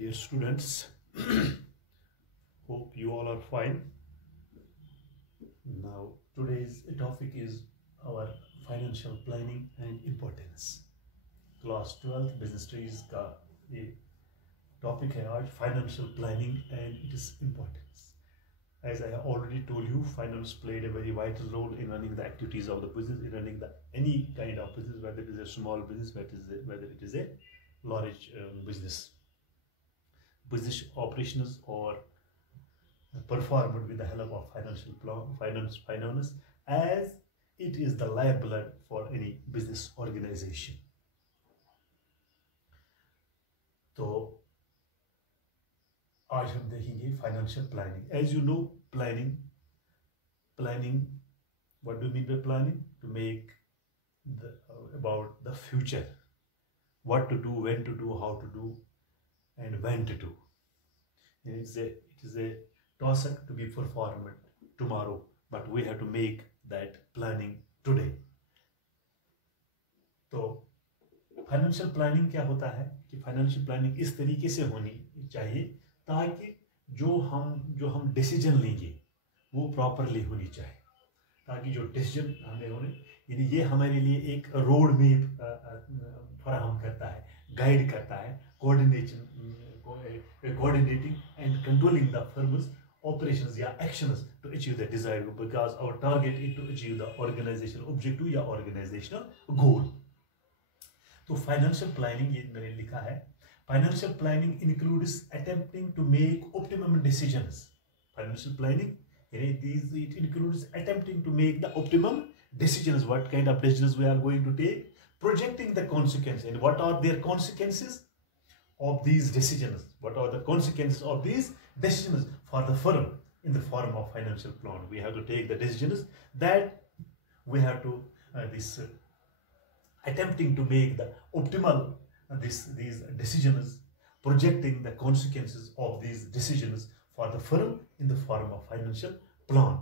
Dear students, hope you all are fine. Now today's topic is our financial planning and importance. Class 12 business studies का ये topic है आज financial planning and its importance. As I already told you, finance played a very vital role in running the activities of the business, in running any kind of business, whether it is a small business, whether it is a large business. Business operations or performed with the help of financial finance, as it is the lifeblood for any business organization. तो आज हम देखेंगे financial planning. As you know, planning, what do you mean by planning? To make about the future, what to do, when to do, how to do, and when to do. It is a task to be performed tomorrow, but we have to make that planning today. तो financial planning क्या होता है कि financial planning इस तरीके से होनी चाहिए ताकि जो हम डिसीजन लेंगे वो प्रॉपरली होनी चाहिए, ताकि जो डिसीजन हमें होने, यानी ये हमारे लिए एक रोड मैप फराहम करता है, गाइड करता है, coordinating and controlling the firm's operations या actions to achieve the desired goal, because our target is to achieve the organizational objective या organizational goal. तो financial planning ये मैंने लिखा है, financial planning includes attempting to make optimum decisions. Financial planning, it includes attempting to make the optimum decisions. What kind of decisions we are going to take, projecting the consequences, and what are their consequences of these decisions. What are the consequences of these decisions for the firm in the form of financial plan? We have to take the decisions that we have to attempting to make the optimal these decisions, projecting the consequences of these decisions for the firm in the form of financial plan.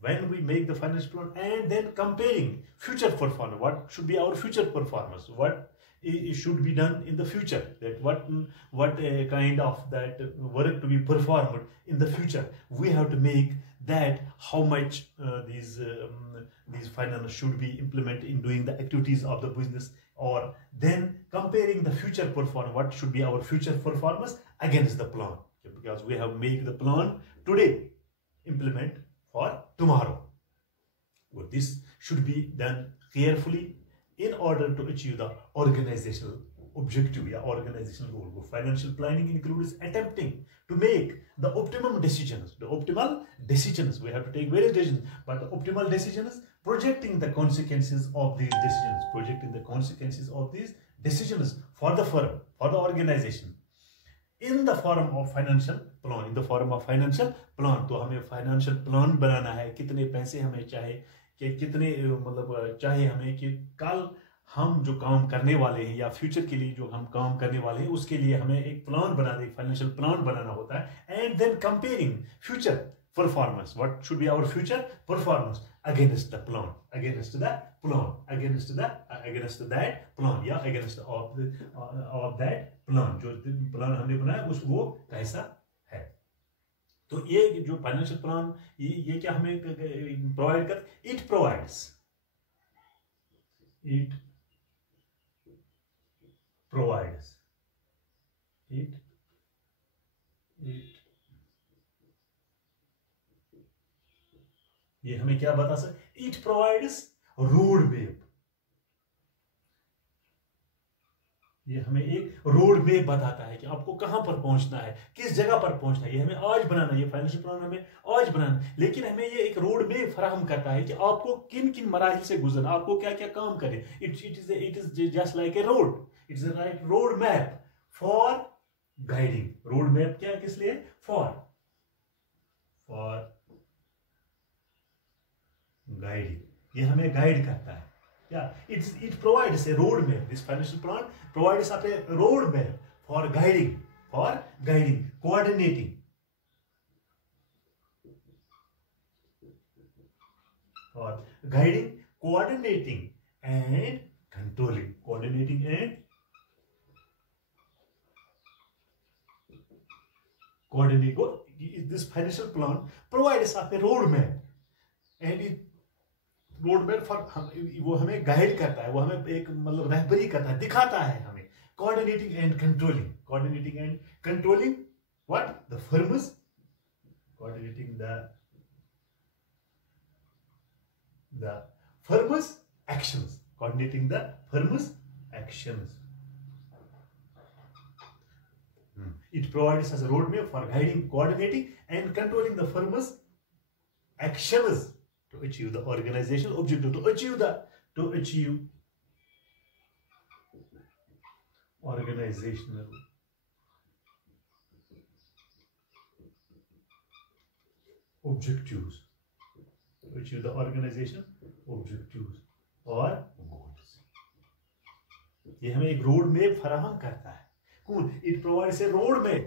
When we make the financial plan and then comparing future performance, what should be our future performance, what it should be done in the future, that what kind of that work to be performed in the future, we have to make that how much these finance should be implemented in doing the activities of the business, or then comparing the future performance, what should be our future performance against the plan, because we have made the plan today, implement for tomorrow. Well, this should be done carefully in order to achieve the organizational objective or organizational goal. Financial planning includes attempting to make the optimum decisions. The optimal decisions, we have to take various decisions, but the optimal decisions, projecting the consequences of these decisions, for the firm, for the organization, in the form of financial plan. तो हमें financial plan बनाना है, कितने पैसे हमें चाहे, कि कितने मतलब चाहे हमें कि कल हम जो काम करने वाले हैं या फ्यूचर के लिए जो हम काम करने वाले हैं उसके लिए हमें एक प्लान बनाना, एक फाइनेंशियल प्लान बनाना होता है. And then comparing future performance, what should be our future performance against that plan या अगेंस्ट ऑफ दैट प्लान, जो प्लान हमने बनाया उस वो कैसा है. तो ये जो फाइनेंशियल प्लान ये क्या हमें प्रोवाइड कर, इट प्रोवाइड्स ये हमें क्या बता सकते, इट प्रोवाइड्स रोड मैप. ये हमें एक रोड मैप बताता है कि आपको कहां पर पहुंचना है, किस जगह पर पहुंचना है. ये हमें आज बनाना है, ये फाइनेंशियल प्लान हमें आज बनाना है, लेकिन हमें ये एक रोड मैप फराहम करता है कि आपको किन किन मराहिल से गुजरना, आपको क्या क्या काम करें. It is just like a road, it's a right road map for guiding. Road map क्या किस लिए, फॉर गाइडिंग. ये हमें गाइड करता है. Yeah, it provides a road map. This financial plan provides us a road map for guiding, coordinating, and controlling. coordinate. This financial plan provides us a roadmap, and it roadmap for वो हमें guide करता है, वो हमें एक मतलब रहबरी करता है, दिखाता है हमें coordinating and controlling what the firms, coordinating the firm's actions, coordinating the firm's actions. It provides us a roadmap for guiding, coordinating, and controlling the firm's actions to achieve the organizational objective, to achieve organizational objectives, to achieve the organizational objectives or goals. ये हमें एक road map फराहम करता है. कौन? It provides a road map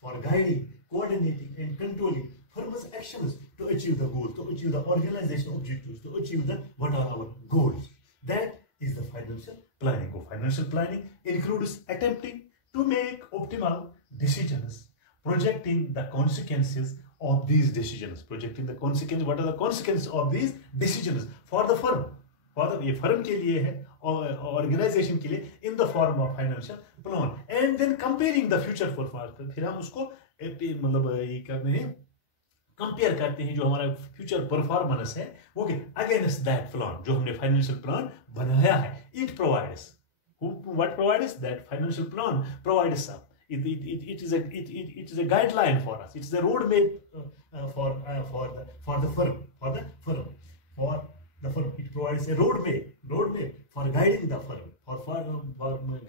for guiding, coordinating, and controlling firm's actions to achieve the goals, to achieve the organizational objectives, to achieve the what are our goals. That is the financial planning. Financial planning includes attempting to make optimal decisions, projecting the consequences of these decisions, projecting the consequences. What are the consequences of these decisions for the firm? ये firm के लिए है और organisation के लिए in the form of financial plan, and then comparing the future performance. फिर हम उसको मतलब ये करते हैं, कंपेयर करते हैं जो हमारा फ्यूचर परफॉर्मेंस है वो अगेंस्ट दैट प्लान जो हमने फाइनेंशियल प्लान बनाया है. It provides, what provides? That financial plan provides up. It is a guideline for us. It is a roadmap for the firm. It provides a roadmap for guiding the firm, for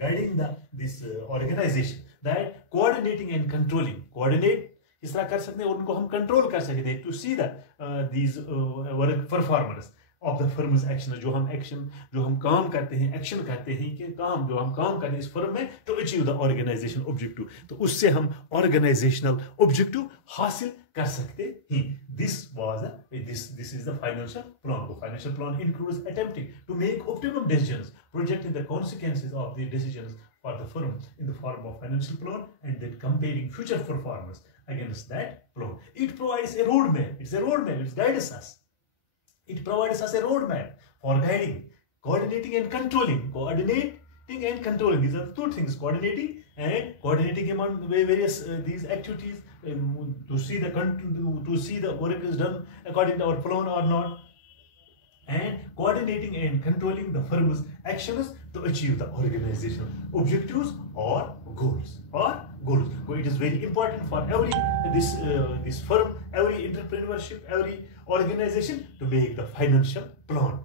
guiding this organization. That coordinating and controlling. Coordinate इस तरह कर सकते हैं, उनको हम control कर सकते हैं. To see these work performance of the firm's action, जो हम काम करते हैं, एक्शन करते हैं कि जो हम काम करते हैं इस फर्म में to achieve the organizational objective, तो उससे हम organizational objective हासिल कर सकते हैं. This is the financial plan. The financial plan includes attempting to make optimum decisions, projecting the consequences of the decisions for the firm in the form of financial plan, and then comparing future performance against that plan. It provides a roadmap. It's a roadmap. It guides us. It provides us a roadmap for guiding, coordinating, and controlling. Coordinating and controlling. These are the two things: coordinating among various these activities to see the work is done according to our plan or not, and coordinating and controlling the firm's actions to achieve the organizational objectives or goals. So it is very important for every this firm, every entrepreneurship, every organization to make the financial plan,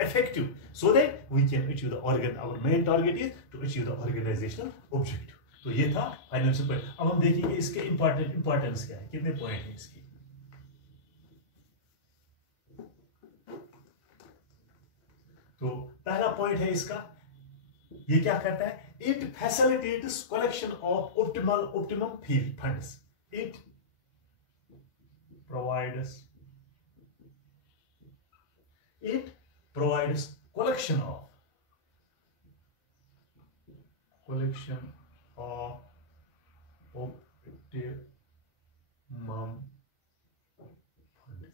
effective, so that we can achieve our main target is to achieve the organizational objective. तो ये था financial plan. अब हम देखेंगे इसके importance क्या है, कितने पॉइंट हैं इसकी. तो पहला पॉइंट है इसका, ये क्या करता है? It facilitates collection of optimum funds. It provides collection of optimum funds.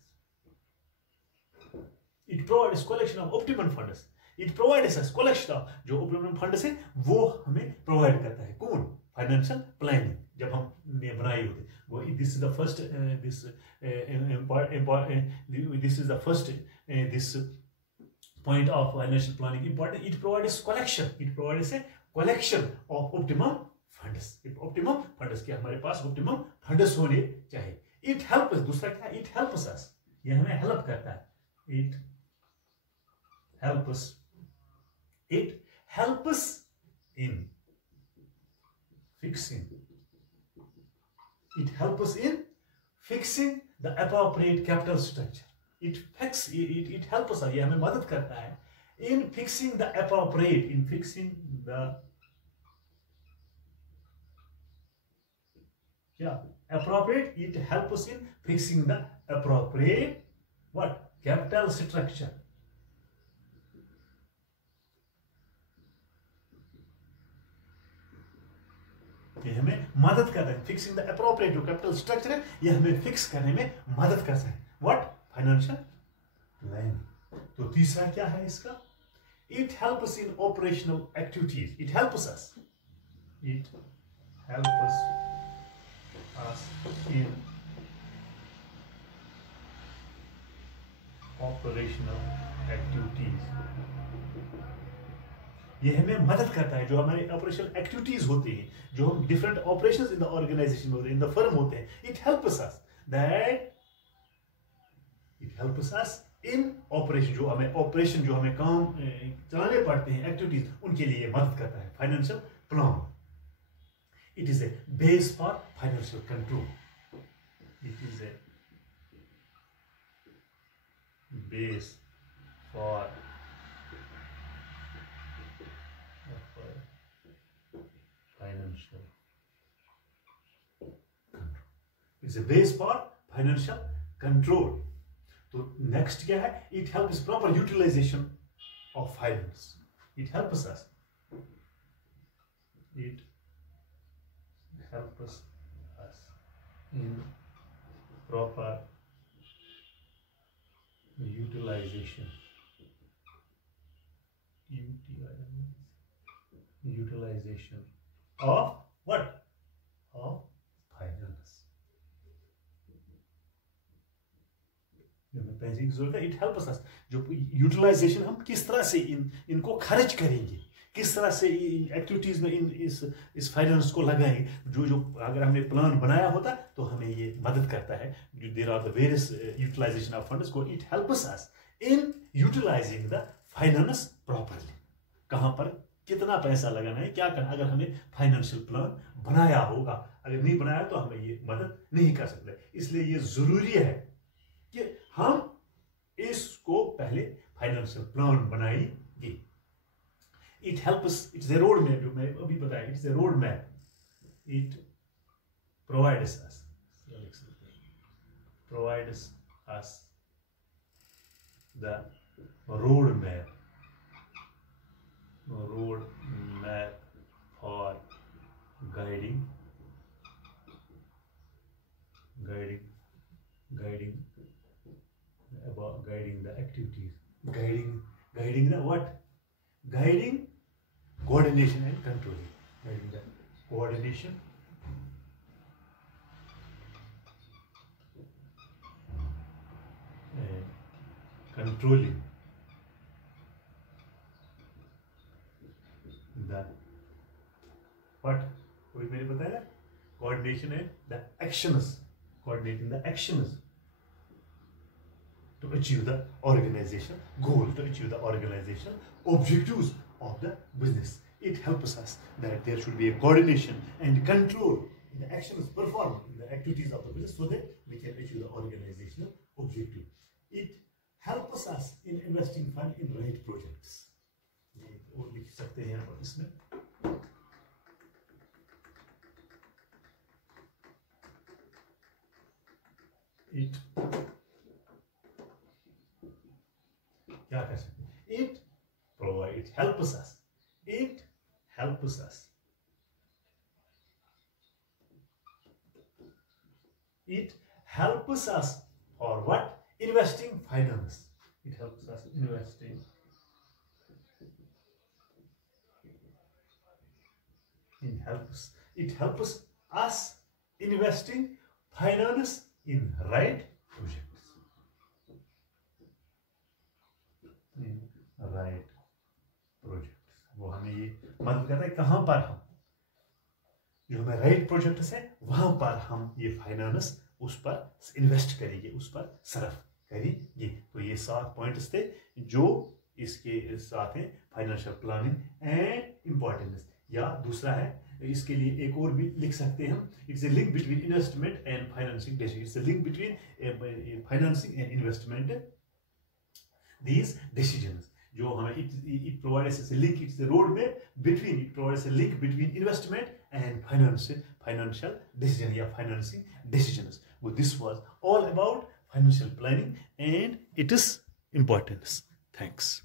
It provides collection of optimum funds. It provides us collection of जो optimum funds है वो हमें provide करता है. कौन? फाइनेंशियल प्लानिंग जब हमने बनाई होती वो. This is the first this point of financial planning important. It provides collection. It provides a collection of optimum funds. Optimum funds क्या हमारे पास optimum funds होने चाहिए. It helps us. दूसरा क्या? It helps us. ये हमें help करता है. It helps in fixing. It helps us in fixing the appropriate capital structure. It helps us. ये हमें मदद करता है in fixing the appropriate. Appropriate. It helps us in fixing the appropriate what? Capital structure. ये हमें मदद कर रहा है, फिक्सिंग द अप्रोप्रिएट जो कैपिटल स्ट्रक्चर है ये हमें फिक्स करने में मदद करता है। व्हाट? Financial planning. तो तीसरा क्या है इसका? It helps in operational activities. It helps us in operational activities. ये हमें मदद करता है, जो हमारे ऑपरेशनल एक्टिविटीज होती हैं, जो हम different operations in the organisation में होते हैं, इन द फर्म होते हैं, it helps us in operation, जो हमें ऑपरेशन, जो हमें काम चलाने पड़ते हैं, एक्टिविटीज, उनके लिए ये मदद करता है। Financial plan, it is a base for financial control. It is a base for financial control. It's a base for financial control. तो next क्या है? It helps proper utilization of finance. It helps us. It helps us in proper utilization. Utilization of what? Of finance. जो हमें पैसे की जरूरत है, it helps अस, जो यूटिलाइजेशन हम किस तरह से इनको खर्च करेंगे, किस तरह से इन एक्टिविटीज में इस फाइनेंस को लगाएंगे, जो अगर हमने प्लान बनाया होता तो हमें ये मदद करता है। There are the various utilization of funds को, it helps us in utilizing the finance properly. कहां पर कितना पैसा लगाना है, क्या करना, अगर हमें फाइनेंशियल प्लान बनाया होगा, अगर नहीं बनाया तो हमें ये मदद नहीं कर सकते। इसलिए ये जरूरी है कि हम इसको पहले फाइनेंशियल प्लान बनाएंगे। It helps, it's a road map, जो मैं अभी बताया, it's a road map. It provides us the road map for guiding the activities, guiding the what? Guiding coordination and controlling. Guiding the coordination and controlling the what? वही मैंने बताया, coordination and the actions, coordinating the actions to achieve the organization goal, to achieve the organization objectives of the business. It helps us that there should be a coordination and control in the actions performed in the activities of the business, so that we can achieve the organizational objective. It helps us in investing fund in right projects. और लिख सकते हैं यहाँ इसमें, it क्या कर सकते हैं? It provide, it helps us, it helps us, it helps us for what? Investing finance. It helps us investing it helps us investing finance in right projects. In right projects. वो हमें ये मदद करता है, कहां पर हम जो हमें राइट प्रोजेक्ट्स है वहां पर हम ये फाइनेंस उस पर इन्वेस्ट करेंगे, उस पर सर्फ करेंगे। तो ये 7 पॉइंट्स थे जो इसके साथ हैं, फाइनेंशियल प्लानिंग एंड इम्पोर्टेंस। या दूसरा है, इसके लिए एक और भी लिख सकते हैं हम, it's a link between investment and financing decision. It's a link between financing and investment these decisions. जो हमें it provides us a link, it's the roadmap between, it provides a link between investment and financial decision, yeah, financing decisions. Well, this was all about financial planning and its importance. Thanks.